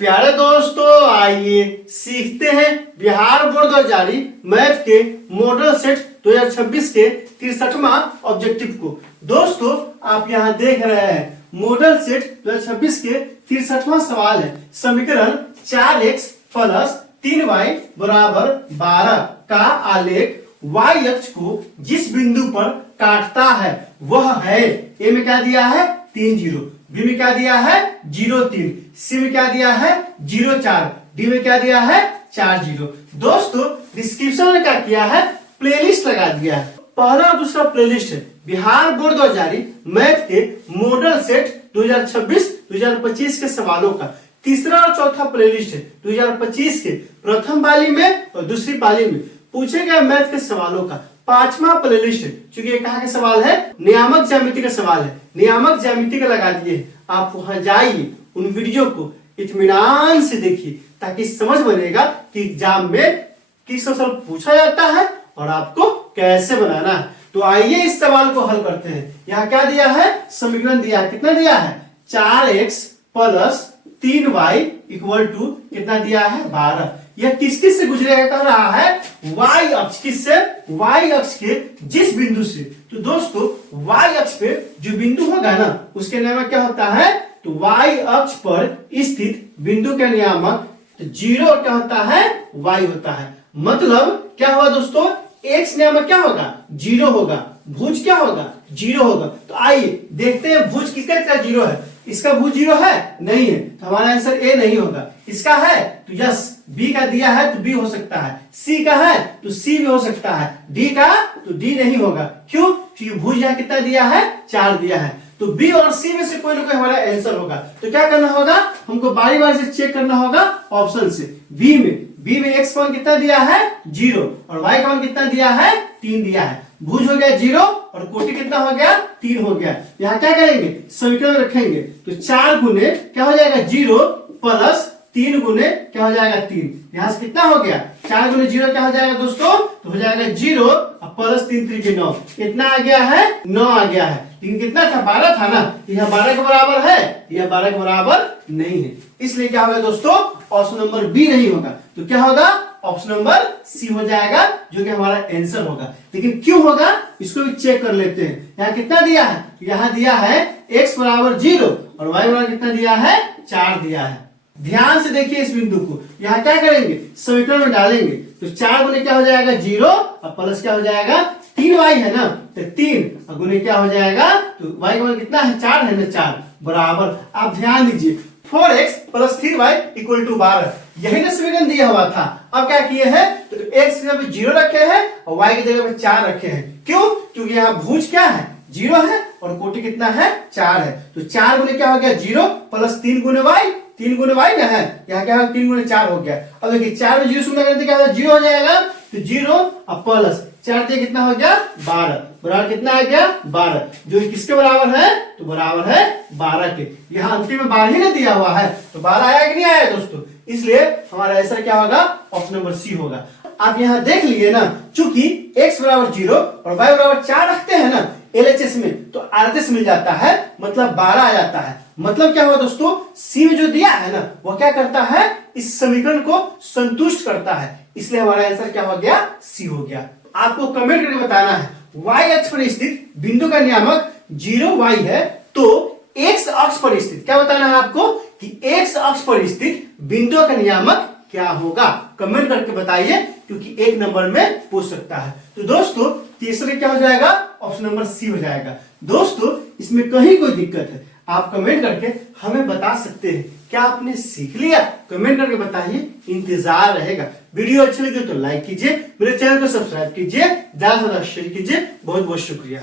प्यारे दोस्तों, आइए सीखते हैं बिहार बोर्ड द्वारा जारी मैथ के मॉडल सेट 2026 के 63वां ऑब्जेक्टिव को। दोस्तों, आप यहां देख रहे हैं मॉडल सेट 2026 के 63वां सवाल है। समीकरण 4x प्लस 3y बराबर 12 का आलेख y अक्ष को जिस बिंदु पर काटता है वह है। ए में क्या दिया है 3 0, बी में क्या दिया है 0 3, सी में क्या दिया है 0 4, डी में क्या दिया है 4 0। दोस्तों, डिस्क्रिप्शन में क्या किया है प्लेलिस्ट लगा दिया है। पहला और दूसरा प्लेलिस्ट है बिहार बोर्ड द्वारा जारी मैथ के मॉडल सेट 2026-2025 के सवालों का। तीसरा और चौथा प्लेलिस्ट है 2025 के प्रथम पाली में और दूसरी पाली में पूछे गए मैथ के सवालों का। पांचवा प्लेलिस्ट है, चूंकि ये कहाँ के सवाल है नियामक ज्यामिति का सवाल है, नियामक ज्यामिति का लगा दिए। आप वहां जाइए, उन वीडियो को इत्मीनान से देखिए ताकि समझ बनेगा कि एग्जाम में किस सवाल पूछा जाता है और आपको कैसे बनाना है। तो आइए इस सवाल को हल करते हैं। यहाँ क्या दिया है समीकरण दिया है, कितना दिया है 4x plus 3y equal to कितना दिया है 12। यह किस किस से गुजरेगा कह रहा है y अक्ष, किससे y अक्ष के जिस बिंदु से। तो दोस्तों, y अक्ष पे जो बिंदु होगा ना उसके नियामक क्या होता है, तो y अक्ष पर स्थित बिंदु का नियामक तो 0 क्या होता है y होता है। मतलब क्या हुआ दोस्तों, x नियामक क्या होगा 0 होगा, भुज क्या होगा 0 होगा। तो आइए देखते हैं भुज किसका क्या 0 है। इसका भुज 0 है नहीं है, तो हमारा आंसर ए नहीं होगा। इसका है तो यस, बी का दिया है तो बी हो सकता है, सी का है तो सी भी हो सकता है, डी का तो डी नहीं होगा। क्यों, क्योंकि भुज यहाँ कितना दिया है 4 दिया है। तो बी और सी में से कोई ना कोई हमारा आंसर होगा। तो क्या करना होगा, हमको बारी बारी से चेक करना होगा ऑप्शन से। बी में एक्स का मान कितना दिया है 0 और वाई का मान कितना दिया है 3 दिया है। भुज हो गया 0 और कोटि कितना हो गया 3 हो गया। यहाँ क्या करेंगे समीकरण में रखेंगे तो 4 गुने क्या हो जाएगा 0 प्लस 3 गुने क्या हो जाएगा 3। यहाँ से कितना हो गया 4 गुने 0 क्या हो जाएगा दोस्तों, तो हो जाएगा 0 और प्लस 3 3 के 9, कितना आ गया है 9 आ गया है। लेकिन कितना था 12 था ना, यह 12 के बराबर है, यह 12 के बराबर नहीं है। इसलिए क्या होगा दोस्तों, ऑप्शन नंबर बी नहीं होगा। तो क्या होगा ऑप्शन नंबर सी हो जाएगा जो कि हमारा आंसर होगा। लेकिन क्यों होगा इसको भी चेक कर लेते हैं। यहाँ कितना दिया है, यहाँ दिया है x बराबर 0 और y बराबर कितना दिया है 4 दिया है। ध्यान से देखिए इस बिंदु को, यहाँ क्या करेंगे समीकरण में डालेंगे तो 4 गुने क्या हो जाएगा 0 और प्लस क्या हो जाएगा 3y है ना, तो 3 और गुने क्या हो जाएगा, तो y का मान कितना है 4 है ना, 4 बराबर। आप ध्यान दीजिए 4x plus 3y equal to 12, यही ना समीकरण दिया हुआ था। अब क्या किए हैं तो x की जगह पे 0 रखे हैं और y की जगह पे 4 रखे हैं। क्यों, क्योंकि यहाँ भुज क्या है 0 है और कोटि कितना है 4 है। तो 4 गुने क्या हो गया 0 प्लस 3 गुने y, 3 गुने y ना है, यहाँ क्या है 3 गुने 4 हो गया। अब देखिए 4 में 0 शून्य करते क्या होगा 0 हो जाएगा, तो 0 और प्लस 4 से कितना हो गया 12, बराबर कितना आ गया 12, जो किसके बराबर है तो बराबर है 12 के। यहाँ अंतिम में 12 ही ना दिया हुआ है तो 12 आया कि नहीं आया दोस्तों, इसलिए हमारा आंसर क्या होगा ऑप्शन नंबर सी होगा। आप यहाँ देख लिए ना, चूंकि x बराबर 0 और y बराबर 4 रखते हैं ना LHS में तो RHS मिल जाता है, मतलब 12 आ जाता है। मतलब क्या हुआ दोस्तों, सी में जो दिया है ना वो क्या करता है इस समीकरण को संतुष्ट करता है, इसलिए हमारा आंसर क्या हो गया सी हो गया। आपको कमेंट करके बताना है y अक्ष पर स्थित बिंदु का नियामक 0y है तो x अक्ष पर स्थित क्या बताना है आपको कि x अक्ष पर स्थित बिंदु का नियामक क्या होगा। कमेंट करके बताइए क्योंकि 1 नंबर में पूछ सकता है। तो दोस्तों तीसरे क्या हो जाएगा ऑप्शन नंबर सी हो जाएगा। दोस्तों इसमें कहीं कोई दिक्कत है आप कमेंट करके हमें बता सकते हैं। क्या आपने सीख लिया कमेंट करके बताइए, इंतजार रहेगा। वीडियो अच्छी लगी तो लाइक कीजिए, मेरे चैनल को सब्सक्राइब कीजिए, ज्यादा से ज्यादा शेयर कीजिए। बहुत बहुत शुक्रिया।